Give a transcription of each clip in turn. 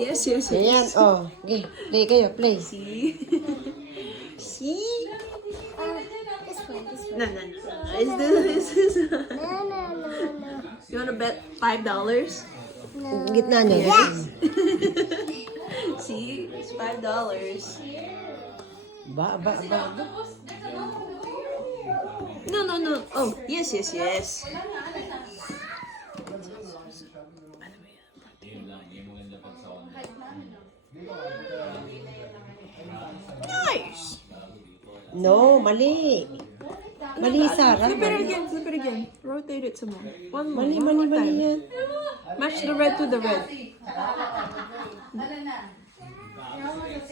Yes, yes, Ayan, yes. oh. Okay, play kayo, play. See? See? This one. No, no, no, no. Is this? No. You wanna bet $5? Gitna niya. Yes. See? It's $5. Ba. No, no, no. Oh, yes, yes, yes. Nice. No, mali. Mali, Sarah. Flip it again, flip it again. Rotate it some more. One more. Mali one more time. yan. Match the red to the red.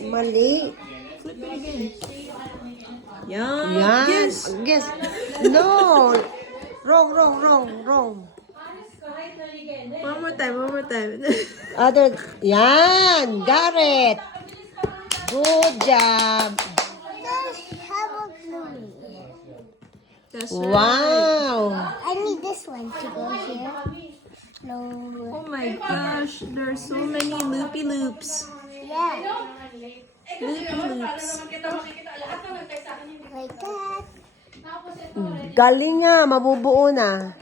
Mali. Flip it again. Yeah. Yan. Yes. Yes. No. Wrong. One more time, one more time. Other. Yan. Garrett. Good job. How about Louis? That's right. Wow. I need this one to go here. No. Oh my gosh, there are so many loopy loops. Yeah. Loopy loops. Like that. Galing nga. Mabubuo na.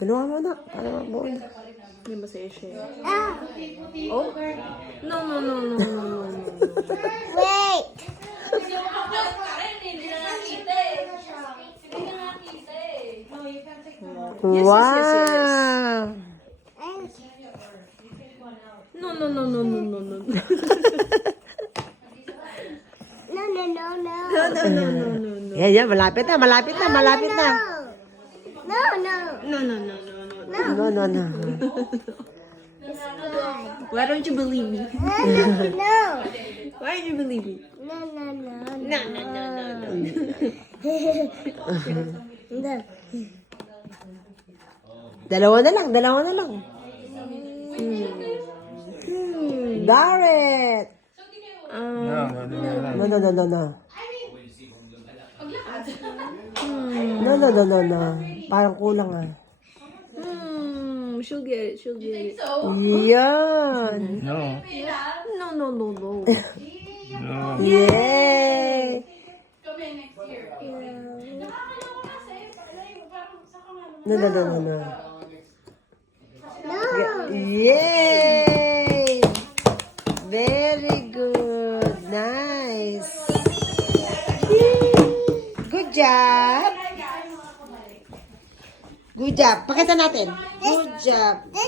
Tulungan mo na. Para mabuo na. Hindi masaya siya. Ah. Oh? No, no, no, no, no, no, no. Wait. Yes, Wow. yes, yes, yes. And No, no, no, no, no, no, no. no. No, no, no, no, no, no. Yan. Malapit na. No. No, no, no, no, no. No. It's good. Why don't you believe me? No. Why don't you believe me? No. No, no, no, no, no. No. Dalawa na lang. Garrett. No. No. Parang kulang ah. She'll get it, she'll get it. Yan. No. No, no, no, no. No. Yay. No. Yay. Very good. Nice. Good job. Pakita natin. Good job.